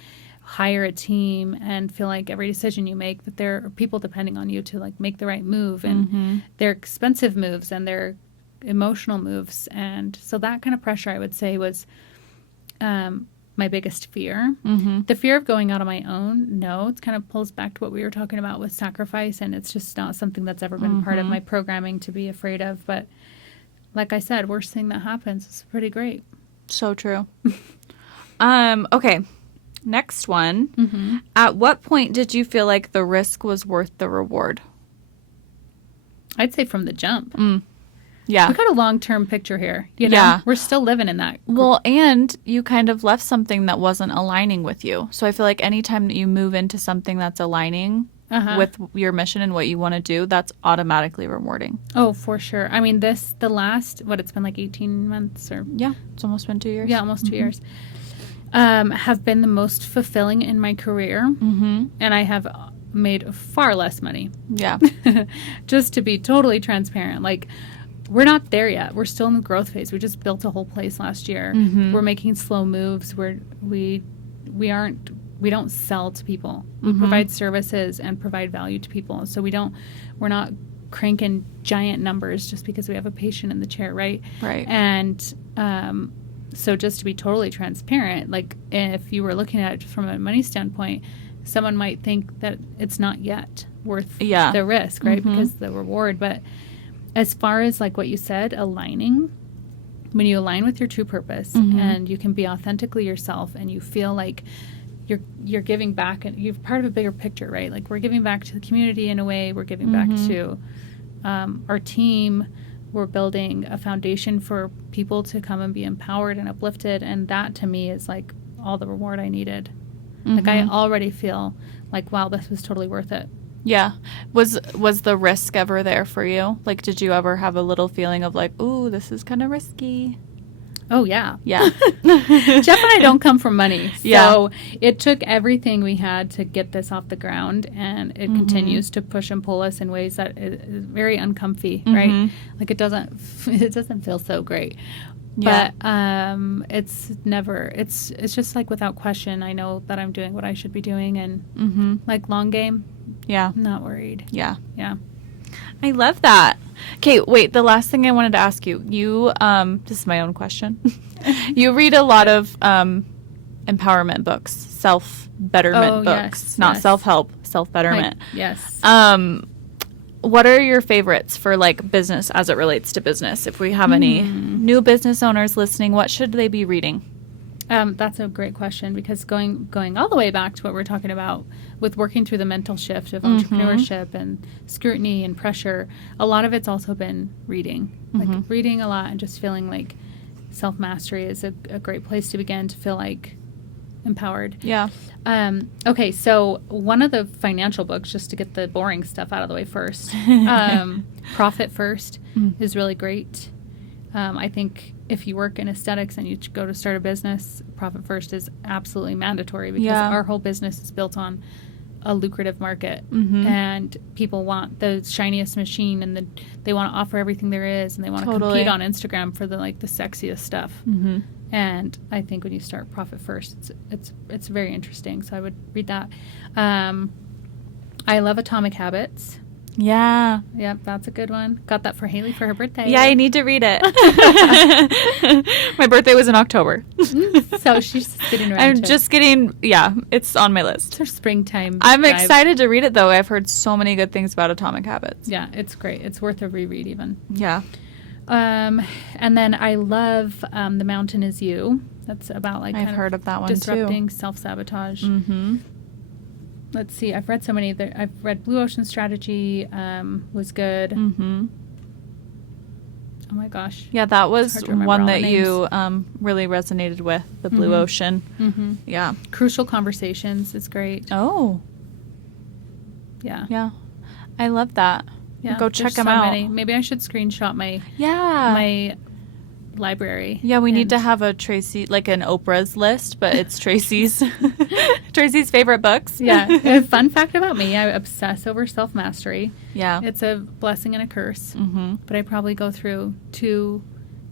hire a team and feel like every decision you make that there are people depending on you to like make the right move, and they're expensive moves and they're emotional moves. And so that kind of pressure, I would say, was my biggest fear. The fear of going out on my own, no, it kind of pulls back to what we were talking about with sacrifice, and it's just not something that's ever been part of my programming to be afraid of. But like I said, worst thing that happens is pretty great. So true. Okay. Next one. At what point did you feel like the risk was worth the reward? I'd say from the jump. Yeah. We got a long-term picture here. You know, Yeah. we're still living in that. Well, and you kind of left something that wasn't aligning with you. So I feel like anytime that you move into something that's aligning with your mission and what you want to do, that's automatically rewarding. Oh, for sure. I mean, it's been like 18 months or Yeah. It's almost been 2 years. yeah, almost 2 years. Have been the most fulfilling in my career. And I have made far less money. Yeah. Just to be totally transparent. Like, we're not there yet. We're still in the growth phase. We just built a whole place last year. We're making slow moves. We don't sell to people. We provide services and provide value to people. So we're not cranking giant numbers just because we have a patient in the chair, right? Right. And so just to be totally transparent, like if you were looking at it from a money standpoint, someone might think that it's not yet worth the risk, right? Because the reward. But as far as like what you said, aligning, when you align with your true purpose and you can be authentically yourself and you feel like you're giving back and you're part of a bigger picture, right? Like we're giving back to the community in a way, we're giving back to our team, we're building a foundation for people to come and be empowered and uplifted, and that to me is like all the reward I needed. Like I already feel like, wow, this was totally worth it. Yeah. Was the risk ever there for you? Like, did you ever have a little feeling of like, ooh, this is kind of risky? Oh, yeah. Yeah. Jeff and I don't come from money. So Yeah. it took everything we had to get this off the ground, and it continues to push and pull us in ways that is very uncomfy, right? Like it doesn't feel so great. Yeah. But it's never, it's just like without question, I know that I'm doing what I should be doing. And like long game, Yeah. I'm not worried. Yeah. Yeah. I love that. Okay, wait, the last thing I wanted to ask you. You, this is my own question. You read a lot of empowerment books, self-betterment books, not self-help, self-betterment. Yes. What are your favorites for like business as it relates to business? If we have any new business owners listening, what should they be reading? That's a great question, because going all the way back to what we're talking about with working through the mental shift of entrepreneurship and scrutiny and pressure, a lot of it's also been reading, like reading a lot and just feeling like self-mastery is a great place to begin to feel like empowered. Yeah. Okay, so one of the financial books, just to get the boring stuff out of the way first, Profit First is really great. I think if you work in aesthetics and you go to start a business, Profit First is absolutely mandatory, because our whole business is built on a lucrative market, and people want the shiniest machine, and they want to offer everything there is, and they want to compete on Instagram for the sexiest stuff. And I think when you start Profit First, it's very interesting. So I would read that. I love Atomic Habits. Yeah. Yep, that's a good one. Got that for Haley for her birthday. Yeah, I need to read it. My birthday was in October. So she's just getting around I'm just getting, it's on my list. It's her springtime I'm drive. excited to read it, though. I've heard so many good things about Atomic Habits. Yeah, it's great. It's worth a reread even. Yeah. And then I love The Mountain Is You. That's about I've heard of that one disrupting too. Self-sabotage. Let's see. I've read so many. I've read Blue Ocean Strategy. Was good. Oh my gosh. Yeah, that was one that you names. Really resonated with, the Blue Ocean. Yeah. Crucial Conversations is great. Oh. Yeah. Yeah. I love that. Yeah. Go check There's them so out. many. Maybe I should screenshot my library. Yeah, we need to have a Traci, like an Oprah's list, but it's Traci's Traci's favorite books. Yeah. A fun fact about me, I obsess over self-mastery. Yeah. It's a blessing and a curse. But I probably go through 2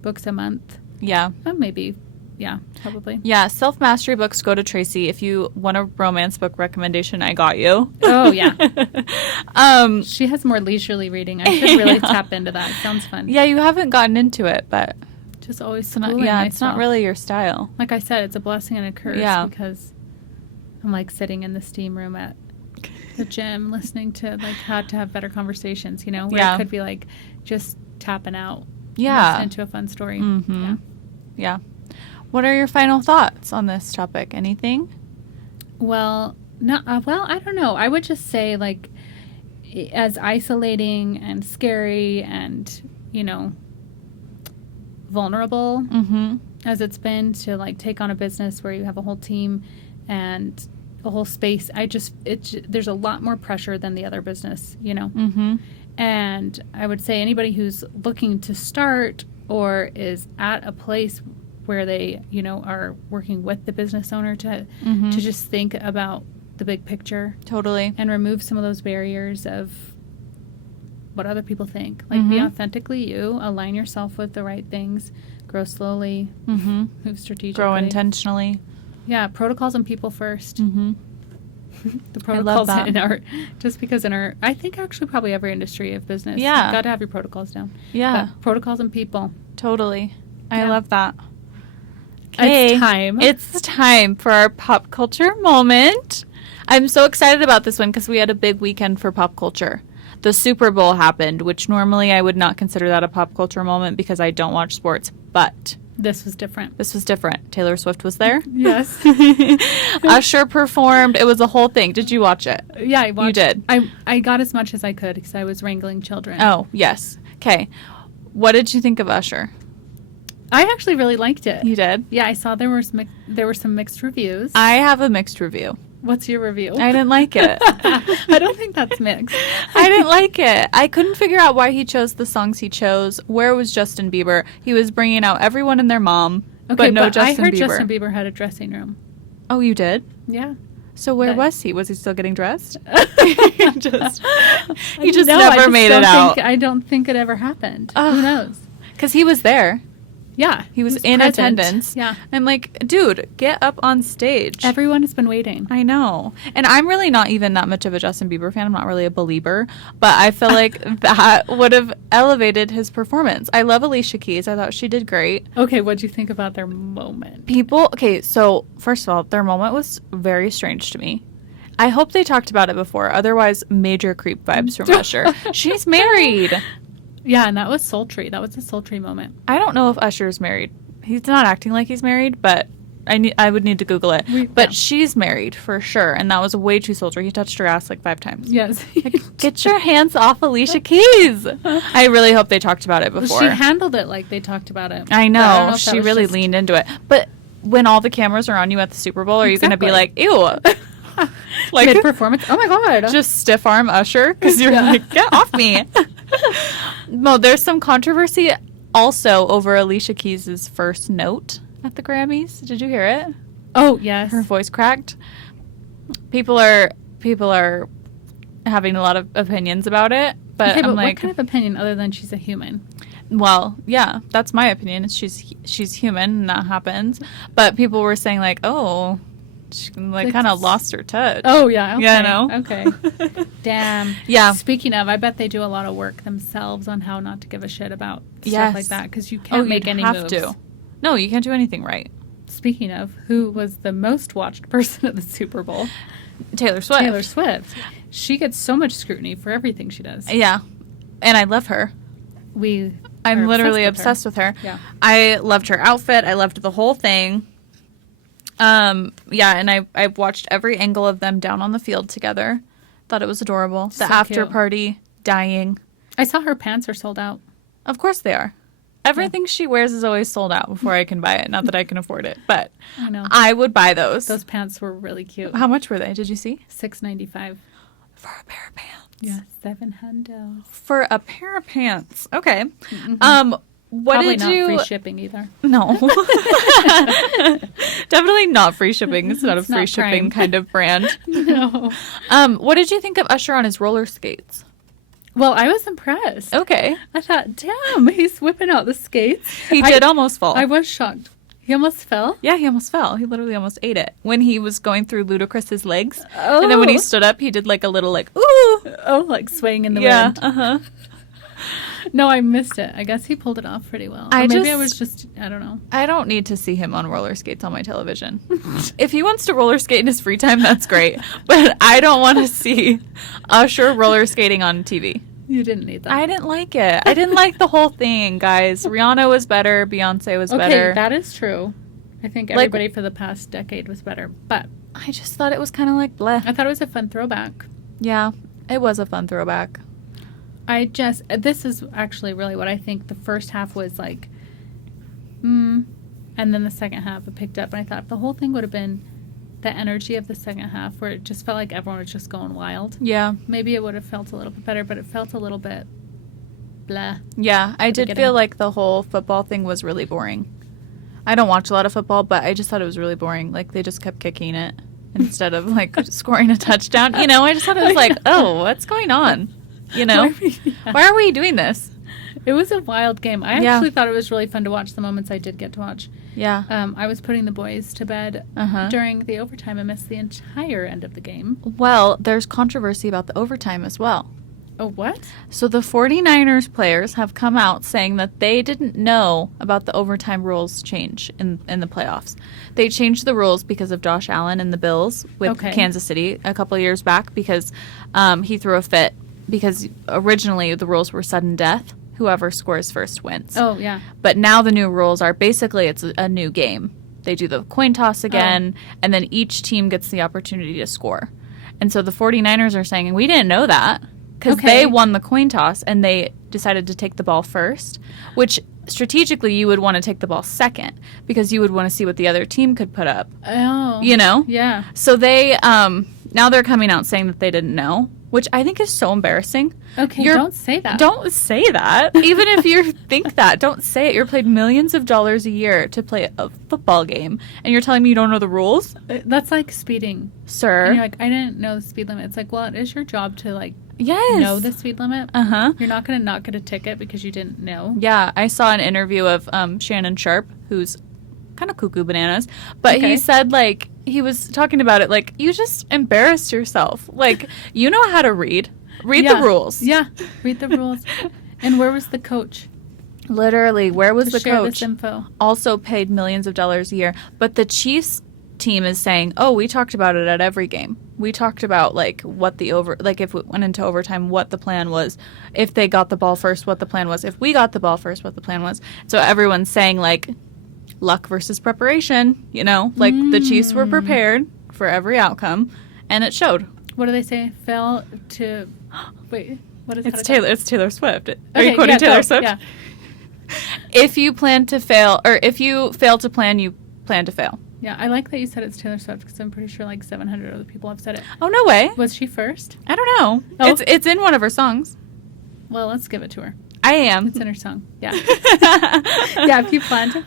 books a month. Yeah. Maybe. Yeah, probably. Yeah, self-mastery books, go to Traci. If you want a romance book recommendation, I got you. Oh, yeah. She has more leisurely reading. I should really tap into that. Sounds fun. Yeah, you haven't gotten into it, but just always it's not, schooling it's not myself. really your style. Like I said, it's a blessing and a curse, because I'm like sitting in the steam room at the gym listening to like how to have better conversations, where it could be like just tapping out, listening to a fun story. Yeah. What are your final thoughts on this topic? Anything? Well, no. Well, I don't know. I would just say, like, as isolating and scary and vulnerable as it's been to like take on a business where you have a whole team and a whole space, there's a lot more pressure than the other business, And I would say anybody who's looking to start or is at a place where they, are working with the business owner to just think about the big picture. Totally. And remove some of those barriers of what other people think. Like, be authentically you, align yourself with the right things, grow slowly, move strategically. Grow intentionally. Yeah, protocols and people first. The love protocols that. I think actually probably every industry of business. Yeah. You've got to have your protocols down. Yeah. But protocols and people. Totally. I Yeah. love that. Okay. It's time for our pop culture moment. I'm so excited about this one because we had a big weekend for pop culture. The Super Bowl happened, which normally I would not consider that a pop culture moment because I don't watch sports, but this was different. Taylor Swift was there. Yes. Usher performed. It was a whole thing. Did you watch it? Yeah, I watched. You did? I got as much as I could because I was wrangling children. Oh, yes. Okay. What did you think of Usher? I actually really liked it. You did? Yeah, I saw there were some mixed reviews. I have a mixed review. What's your review? I didn't like it. I don't think that's mixed. I didn't like it. I couldn't figure out why he chose the songs he chose. Where was Justin Bieber? He was bringing out everyone and their mom, but no Justin Bieber. I heard Justin Bieber had a dressing room. Oh, you did? Yeah. So where was he? Was he still getting dressed? he just never made it out. I don't think it ever happened. Who knows? Because he was there. Yeah. He was in present. attendance. Yeah. I'm like, dude, get up on stage. Everyone has been waiting. I know. And I'm really not even that much of a Justin Bieber fan. I'm not really a believer. But I feel like that would have elevated his performance. I love Alicia Keys. I thought she did great. Okay, what'd you think about their moment? Okay, so first of all, their moment was very strange to me. I hope they talked about it before. Otherwise, major creep vibes from Usher. She's married. Yeah, and that was sultry. That was a sultry moment. I don't know if Usher's married. He's not acting like he's married, but I would need to Google it. But she's married for sure, and that was way too sultry. He touched her ass like 5 times. Yes. Get your hands off Alicia Keys. I really hope they talked about it before. She handled it like they talked about it. I know. I don't if She really leaned into it. But when all the cameras are on you at the Super Bowl, are you going to be like, ew? Like mid-performance? Oh my God. Just stiff arm Usher? Because you're like, get off me. No, there's some controversy also over Alicia Keys' first note at the Grammys. Did you hear it? Oh, yes. Her voice cracked. People are having a lot of opinions about it, but okay, I'm but like, what kind of opinion other than she's a human? well, yeah, that's my opinion. She's human, and that happens. But people were saying like, oh, she like kind of lost her touch. Oh yeah, okay. Yeah, I know. Okay. Damn. Yeah. Speaking of, I bet they do a lot of work themselves on how not to give a shit about stuff like that because you can't make any moves. To. No, you can't do anything right. Speaking of, who was the most watched person at the Super Bowl? Taylor Swift. Taylor Swift. She gets so much scrutiny for everything she does. Yeah, and I love her. I'm literally obsessed with her. Yeah. I loved her outfit. I loved the whole thing. Yeah, and I've watched every angle of them down on the field together. Thought it was adorable. So the after cute. party, dying. I saw her pants are sold out. Of course they are. Everything she wears is always sold out before I can buy it. Not that I can afford it, but I know. I would buy those. Those pants were really cute. How much were they? Did you see? $6.95 For a pair of pants. Yeah, $700. For a pair of pants. Okay. Mm-hmm. What Probably did not you? free shipping either. No. Definitely not free shipping. It's not a It's free not shipping Prime. kind of brand. No. What did you think of Usher on his roller skates? Well, I was impressed. Okay. I thought, damn, he's whipping out the skates. He did almost fall. I was shocked. He almost fell? Yeah, he almost fell. He literally almost ate it. When he was going through Ludacris's legs. Oh. And then when he stood up, he did like a little like, ooh. Oh, like swaying in the Yeah, wind. uh-huh. No, I missed it. I guess he pulled it off pretty well. Or maybe I was just, I don't know. I don't need to see him on roller skates on my television. If he wants to roller skate in his free time, that's great. But I don't want to see Usher roller skating on TV. You didn't need that. I didn't like it. I didn't like the whole thing, guys. Rihanna was better. Beyonce was better. Okay, that is true. I think everybody for the past decade was better. But I just thought it was kind of like bleh. I thought it was a fun throwback. Yeah, it was a fun throwback. This is actually really what I think. The first half was like, and then the second half it picked up. And I thought if the whole thing would have been the energy of the second half where it just felt like everyone was just going wild. Yeah. Maybe it would have felt a little bit better, but it felt a little bit blah. Yeah, I did beginning. feel like the whole football thing was really boring. I don't watch a lot of football, but I just thought it was really boring. Like, they just kept kicking it instead of, like, scoring a touchdown. You know, I just thought it was like, oh, what's going on? You know? Why are we doing this? It was a wild game. I actually thought it was really fun to watch the moments I did get to watch. Yeah. I was putting the boys to bed during the overtime. I missed the entire end of the game. Well, there's controversy about the overtime as well. Oh, what? So the 49ers players have come out saying that they didn't know about the overtime rules change in the playoffs. They changed the rules because of Josh Allen and the Bills with Kansas City a couple of years back because he threw a fit because originally the rules were sudden death. Whoever scores first wins. Oh, yeah. But now the new rules are basically it's a new game. They do the coin toss again, and then each team gets the opportunity to score. And so the 49ers are saying, we didn't know that because they won the coin toss and they decided to take the ball first, which strategically you would want to take the ball second because you would want to see what the other team could put up. Oh. You know? Yeah. So they, now they're coming out saying that they didn't know. which I think is so embarrassing. Okay, don't say that. Don't say that. Even if you think that, don't say it. You're paid millions of dollars a year to play a football game, and you're telling me you don't know the rules? That's like speeding. Sir. And you're like, I didn't know the speed limit. It's like, well, it is your job to like Yes. know the speed limit. Uh-huh. You're not going to not get a ticket because you didn't know. Yeah, I saw an interview of Shannon Sharp, who's kind of cuckoo bananas, but Okay. he said, like, he was talking about it, like, you just embarrassed yourself. Like, you know how to read. Read the rules. Yeah, read the rules. And where was the coach? Literally, where was to the share coach? this info. Also paid millions of dollars a year. But the Chiefs team is saying, oh, we talked about it at every game. We talked about, like, what the if it went into overtime, what the plan was. If they got the ball first, what the plan was. If we got the ball first, what the plan was. So everyone's saying, like, luck versus preparation, you know? Like, the Chiefs were prepared for every outcome, and it showed. What do they say? Fail to... Wait, what is It's Taylor Swift. Are Okay, you quoting yeah, Taylor go. Swift? Yeah. If you plan to fail, or if you fail to plan, you plan to fail. Yeah, I like that you said it's Taylor Swift because I'm pretty sure like 700 other people have said it. Oh, no way. Was she first? I don't know. Oh. It's in one of her songs. Well, let's give it to her. I am. It's in her song. Yeah. Yeah, if you plan to...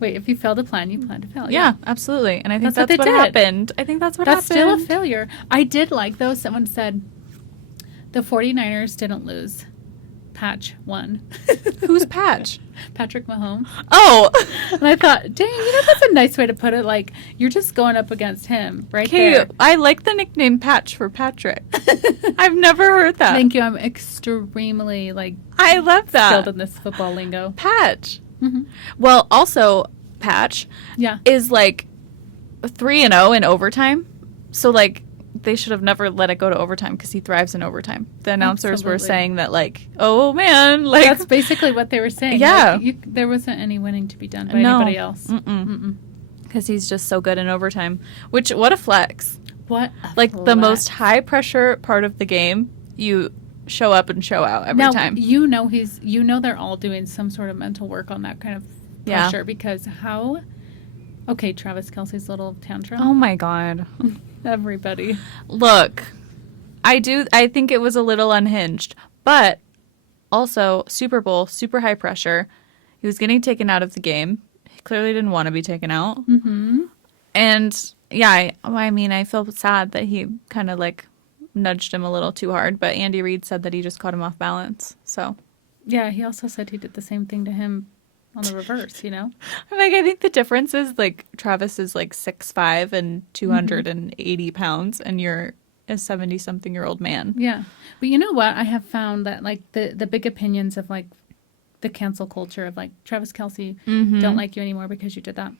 Wait, if you fail to plan, you plan to fail. Yeah, absolutely. And I think That's that's what what, they did. happened. I think that's what That's happened. still a failure. I did like, though, someone said the 49ers didn't lose. Patch won. Who's Patch? Patrick Mahomes. Oh. And I thought, dang, you know, that's a nice way to put it. Like, you're just going up against him right Okay, there. I like the nickname Patch for Patrick. I've never heard that. Thank you. I'm extremely, like, I love that. skilled in this football lingo. Patch. Mm-hmm. Well, also, Patch Yeah. is like 3-0 in overtime. So, like, they should have never let it go to overtime because he thrives in overtime. The announcers were Absolutely. saying that, like, oh man, like, That's basically what they were saying. Yeah. Like, there wasn't any winning to be done by No. anybody else. Mm-mm. Because he's just so good in overtime. Which, what a flex. What? Like, the most high pressure part of the game, you show up and show out every time. You know they're all doing some sort of mental work on that kind of Yeah. pressure because okay, Travis Kelce's little tantrum. Oh my God. Everybody. Look, I think it was a little unhinged, but also Super Bowl, super high pressure. He was getting taken out of the game. He clearly didn't want to be taken out. Mm-hmm. And yeah, I mean, I feel sad that he kind of like nudged him a little too hard, but Andy Reid said that he just caught him off balance. So Yeah, he also said he did the same thing to him on the reverse, you know? I'm like, I think the difference is like Travis is like 6'5" and 280 pounds, and you're a 70-something-year-old man. Yeah. But you know what? I have found that like the big opinions of like the cancel culture of like Travis Kelce don't like you anymore because you did that.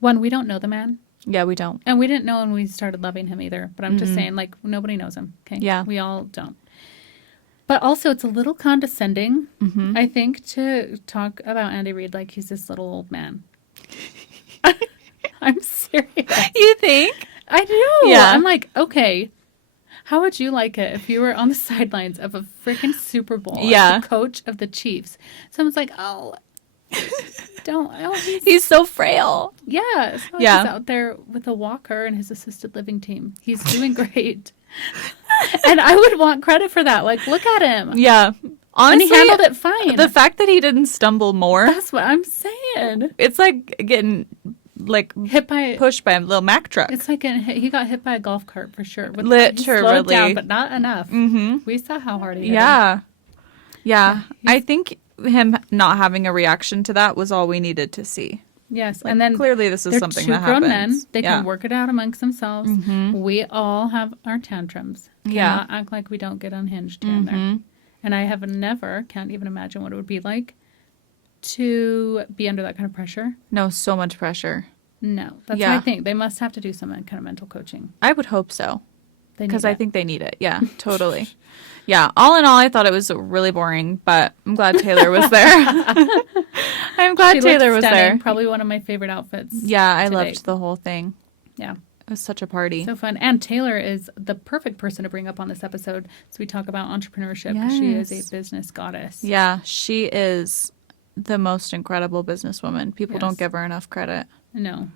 One, we don't know the man. Yeah, we don't. And we didn't know when we started loving him either. But I'm just saying, like, nobody knows him. Okay. Yeah. We all don't. But also, it's a little condescending, I think, to talk about Andy Reid like he's this little old man. I'm serious. You think? I do. Yeah. I'm like, okay, how would you like it if you were on the sidelines of a freaking Super Bowl Yeah. as the coach of the Chiefs? Someone's like, oh, He's so frail. yeah. So Yeah. He's out there with a walker and his assisted living team. He's doing great. And I would want credit for that. Like, look at him. Yeah. Honestly, And he handled it fine. the fact that he didn't stumble more, That's what I'm saying. it's like getting like Hit by pushed by a little Mack truck. It's like he got hit by a golf cart for sure. He slowed Literally. down, but not enough. Mm-hmm. We saw how hard he hit him. Yeah. Yeah. Yeah, I think him not having a reaction to that was all we needed to see. Yes, Like, and then clearly this is they're something two that grown happens. men. They Yeah. can work it out amongst themselves. Mhm. We all have our tantrums. Yeah. Cannot act like we don't get unhinged here and there. And I have can't even imagine what it would be like to be under that kind of pressure. No, so much pressure. No, that's Yeah. what I think. They must have to do some kind of mental coaching. I would hope so. They Because need I it. think they need it. Yeah, totally. Yeah, all in all, I thought it was really boring, but I'm glad Taylor was there. I'm glad She Taylor looked was stunning. there. Probably one of my favorite outfits. Yeah, I to loved date. the whole thing. Yeah. It was such a party. So fun. And Taylor is the perfect person to bring up on this episode. So we talk about entrepreneurship. 'Cause She is Yes. a business goddess. Yeah, she is the most incredible businesswoman. People Yes. don't give her enough credit. No.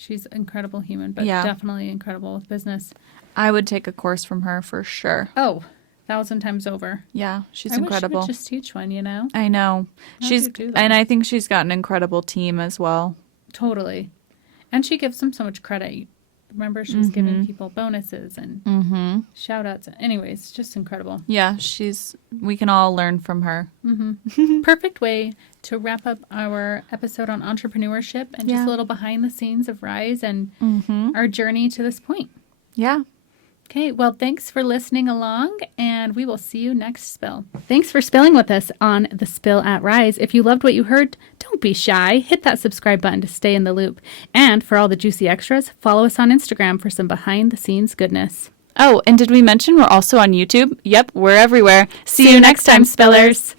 She's an incredible human, but Yeah. definitely incredible with business. I would take a course from her for sure. Oh, 1,000 times over. Yeah, she's I incredible. wish she would just teach one, you know? I know. How She's do you do that? and I think she's got an incredible team as well. Totally. And she gives them so much credit. Remember, she was giving people bonuses and shout outs. Anyways, just incredible. Yeah, we can all learn from her. Perfect way to wrap up our episode on entrepreneurship and just Yeah. a little behind the scenes of Rise and our journey to this point. Yeah. Okay, well, thanks for listening along, and we will see you next spill. Thanks for spilling with us on The Spill at Rise. If you loved what you heard, don't be shy. Hit that subscribe button to stay in the loop. And for all the juicy extras, follow us on Instagram for some behind-the-scenes goodness. Oh, and did we mention we're also on YouTube? Yep, we're everywhere. See you next time, Spillers.